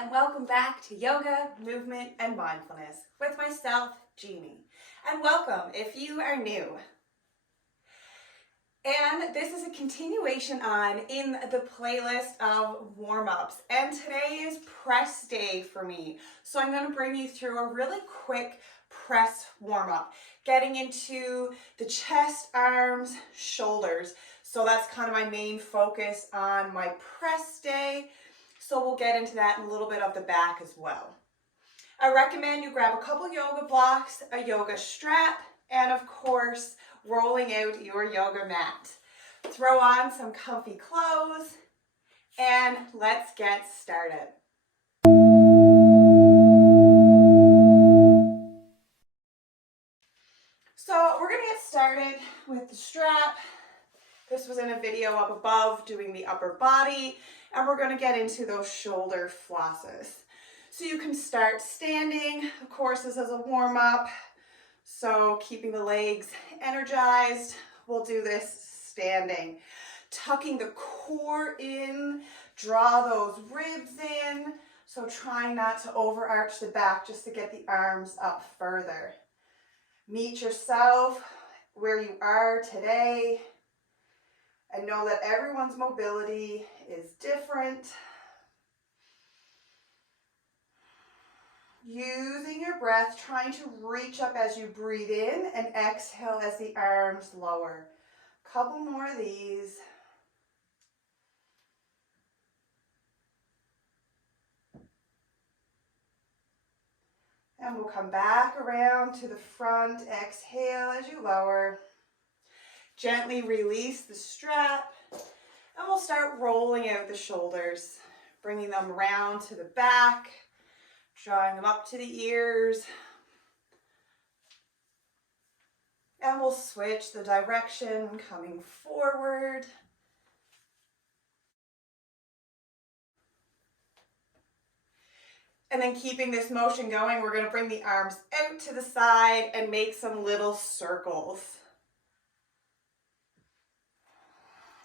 and welcome back to Yoga, Movement, and Mindfulness with myself, Jeannie. And welcome if you are new. And this is a continuation in the playlist of warm-ups. And today is press day for me. So I'm going to bring you through a really quick press warm-up, getting into the chest, arms, shoulders. So that's kind of my main focus on my press day. So we'll get into that in a little bit of the back as well. I recommend you grab a couple yoga blocks, a yoga strap, and of course, rolling out your yoga mat. Throw on some comfy clothes, and let's get started. So we're going to get started with the strap. This was in a video up above doing the upper body, and we're going to get into those shoulder flosses. So you can start standing. Of course, this is a warm-up, so keeping the legs energized. We'll do this standing. Tucking the core in, draw those ribs in. So trying not to overarch the back just to get the arms up further. Meet yourself where you are today. And know that everyone's mobility is different. Using your breath, trying to reach up as you breathe in and exhale as the arms lower. Couple more of these. And we'll come back around to the front. Exhale as you lower. Gently release the strap, and we'll start rolling out the shoulders, bringing them around to the back, drawing them up to the ears. And we'll switch the direction, coming forward. And then keeping this motion going, we're going to bring the arms out to the side and make some little circles.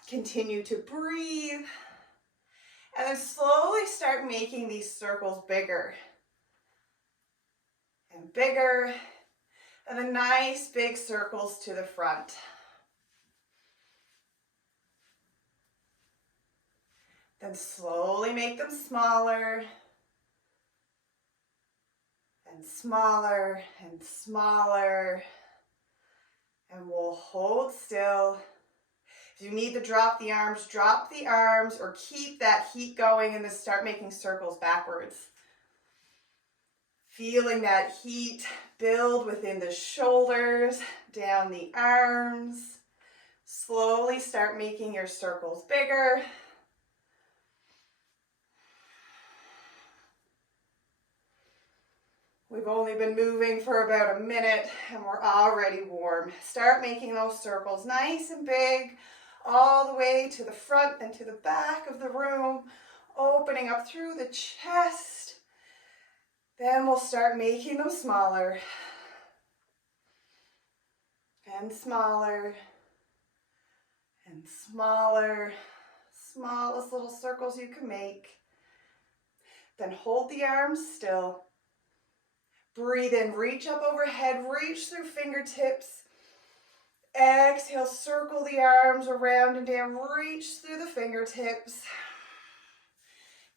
Continue to breathe, and then slowly start making these circles bigger and bigger, and then nice big circles to the front. Then slowly make them smaller and smaller and smaller, and we'll hold still. If you need to drop the arms, or keep that heat going and then start making circles backwards. Feeling that heat build within the shoulders, down the arms. Slowly start making your circles bigger. We've only been moving for about a minute and we're already warm. Start making those circles nice and big, all the way to the front and to the back of the room, opening up through the chest. Then we'll start making them smaller and smaller and smaller, smallest little circles you can make. Then hold the arms still. Breathe in, reach up overhead, reach through fingertips. Exhale, circle the arms around and down, reach through the fingertips.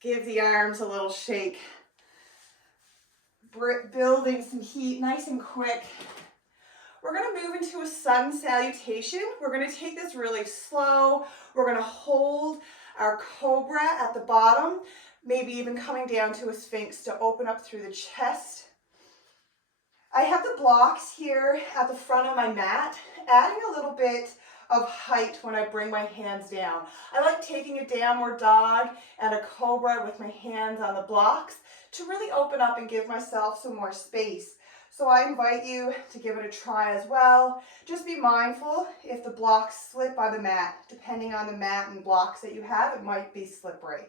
Give the arms a little shake. Building some heat nice and quick. We're going to move into a sun salutation. We're going to take this really slow. We're going to hold our cobra at the bottom, maybe even coming down to a sphinx to open up through the chest. I have the blocks here at the front of my mat, adding a little bit of height when I bring my hands down. I like taking a downward dog and a cobra with my hands on the blocks to really open up and give myself some more space. So I invite you to give it a try as well. Just be mindful if the blocks slip on the mat. Depending on the mat and blocks that you have, it might be slippery.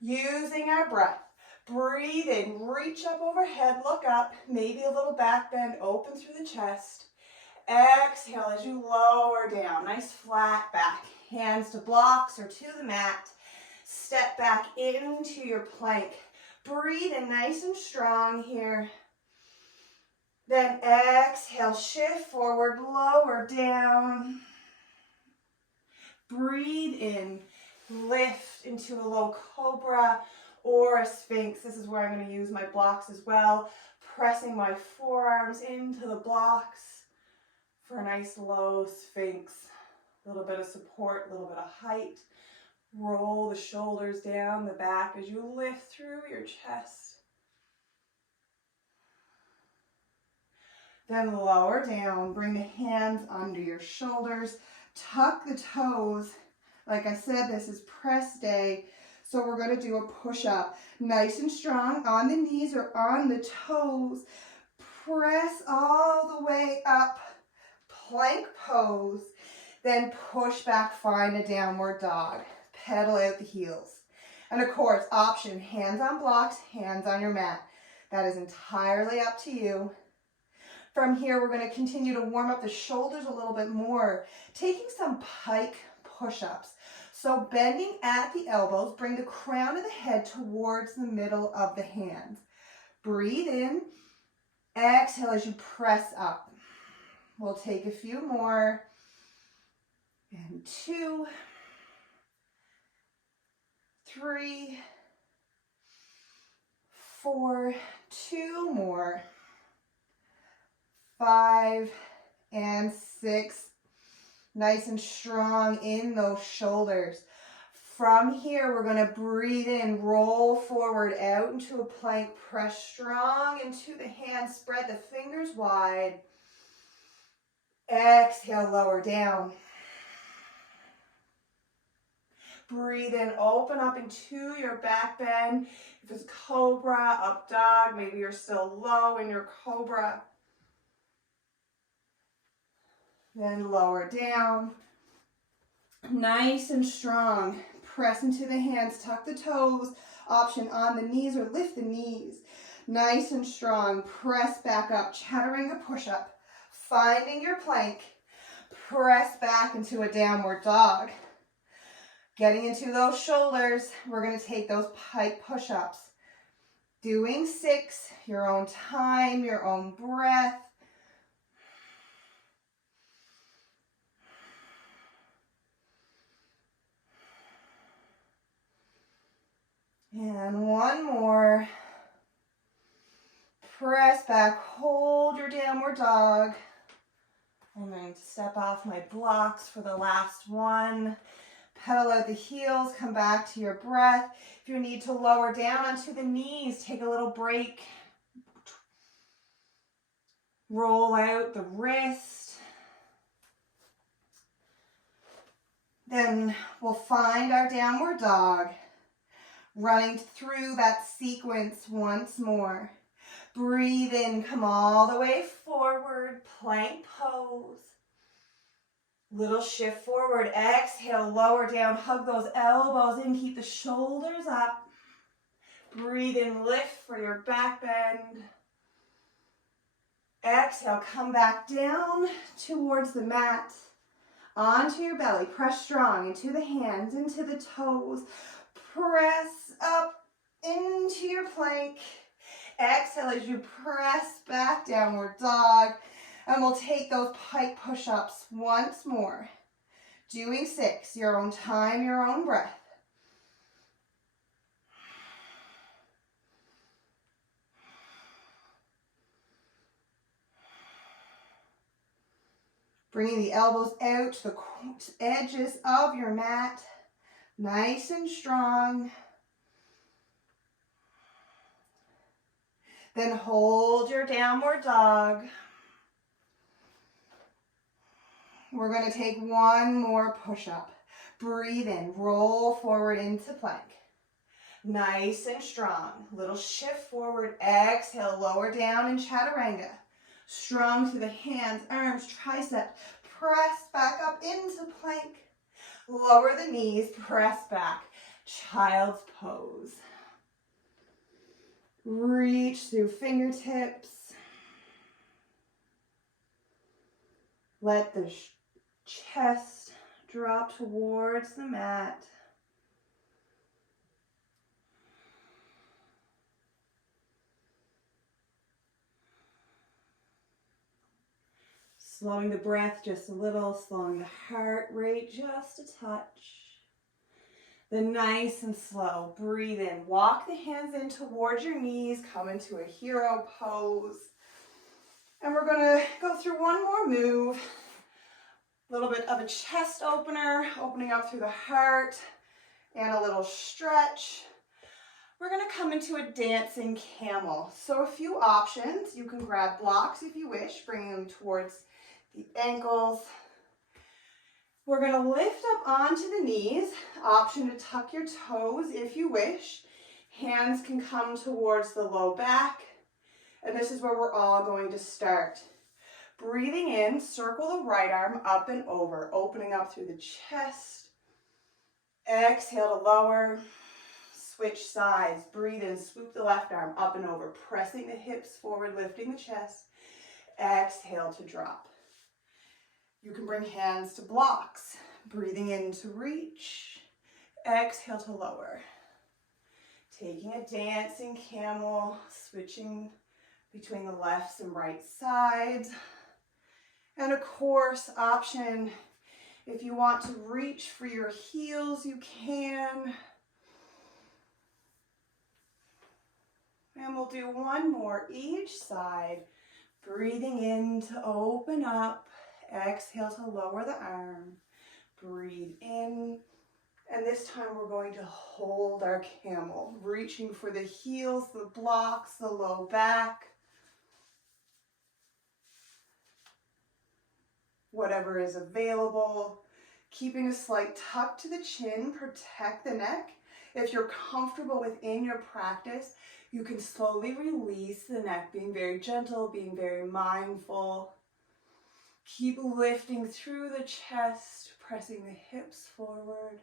Using our breath. Breathe in, reach up overhead, look up, maybe a little back bend, open through the chest. Exhale as you lower down, nice flat back. Hands to blocks or to the mat. Step back into your plank. Breathe in nice and strong here. Then exhale, shift forward, lower down. Breathe in, lift into a low cobra or a sphinx. This is where I'm going to use my blocks as well. Pressing my forearms into the blocks for a nice low sphinx. A little bit of support, a little bit of height. Roll the shoulders down the back as you lift through your chest. Then lower down, bring the hands under your shoulders, tuck the toes. Like I said, this is press day, so we're going to do a push-up. Nice and strong on the knees or on the toes. Press all the way up, plank pose. Then push back, find a downward dog. Pedal out the heels. And of course, option, hands on blocks, hands on your mat. That is entirely up to you. From here, we're going to continue to warm up the shoulders a little bit more, taking some pike push-ups. So bending at the elbows, bring the crown of the head towards the middle of the hands. Breathe in, exhale as you press up. We'll take a few more. And 2, 3, 4, 2 more. 5 and 6. Nice and strong in those shoulders. From here, we're going to breathe in, roll forward out into a plank, press strong into the hands, spread the fingers wide. Exhale, lower down. Breathe in, open up into your back bend. If it's cobra, up dog, maybe you're still low in your cobra. Then lower down. Nice and strong. Press into the hands, tuck the toes. Option on the knees or lift the knees. Nice and strong. Press back up. Chaturanga push-up. Finding your plank. Press back into a downward dog. Getting into those shoulders, we're going to take those pike push-ups. Doing 6, your own time, your own breath. And one more. Press back, hold your downward dog. I'm going to step off my blocks for the last one. Pedal out the heels, come back to your breath. If you need to lower down onto the knees, take a little break. Roll out the wrist. Then we'll find our downward dog. Running through that sequence once more. Breathe in, come all the way forward, plank pose. Little shift forward, exhale, lower down, hug those elbows in, keep the shoulders up. Breathe in, lift for your back bend. Exhale, come back down towards the mat. Onto your belly, press strong into the hands, into the toes. Press up into your plank. Exhale as you press back, downward dog. And we'll take those pike push-ups once more. Doing 6, your own time, your own breath. Bringing the elbows out to the edges of your mat. Nice and strong. Then hold your downward dog. We're going to take one more push-up. Breathe in, roll forward into plank. Nice and strong. Little shift forward, exhale, lower down in chaturanga. Strong through the hands, arms, triceps. Press back up into plank. Lower the knees, press back. Child's pose. Reach through fingertips. Let the chest drop towards the mat. Slowing the breath just a little, slowing the heart rate just a touch. Then nice and slow, breathe in. Walk the hands in towards your knees, come into a hero pose. And we're gonna go through one more move. A little bit of a chest opener, opening up through the heart, and a little stretch. We're gonna come into a dancing camel. So a few options. You can grab blocks if you wish, bringing them towards the ankles. We're gonna lift up onto the knees. Option to tuck your toes if you wish. Hands can come towards the low back. And this is where we're all going to start. Breathing in, circle the right arm up and over, opening up through the chest. Exhale to lower. Switch sides. Breathe in, swoop the left arm up and over, pressing the hips forward, lifting the chest. Exhale to drop. You can bring hands to blocks. Breathing in to reach. Exhale to lower. Taking a dancing camel, switching between the lefts and right sides. And of course, option, if you want to reach for your heels, you can. And we'll do one more each side. Breathing in to open up. Exhale to lower the arm. Breathe in. And this time we're going to hold our camel, reaching for the heels, the blocks, the low back. Whatever is available. Keeping a slight tuck to the chin, protect the neck. If you're comfortable within your practice, you can slowly release the neck, being very gentle, being very mindful. Keep lifting through the chest, pressing the hips forward.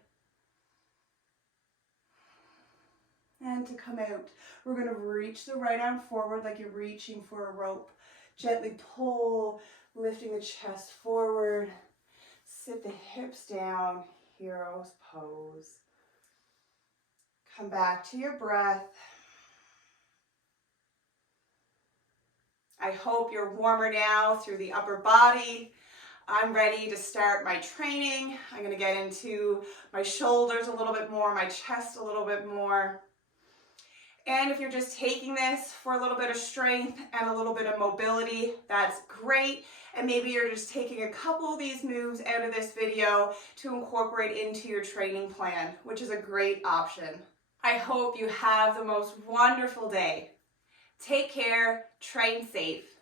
And to come out, we're going to reach the right arm forward like you're reaching for a rope. Gently pull, lifting the chest forward. Sit the hips down, hero's pose. Come back to your breath. I hope you're warmer now through the upper body. I'm ready to start my training. I'm going to get into my shoulders a little bit more, my chest a little bit more. And if you're just taking this for a little bit of strength and a little bit of mobility, that's great. And maybe you're just taking a couple of these moves out of this video to incorporate into your training plan, which is a great option. I hope you have the most wonderful day. Take care, train safe.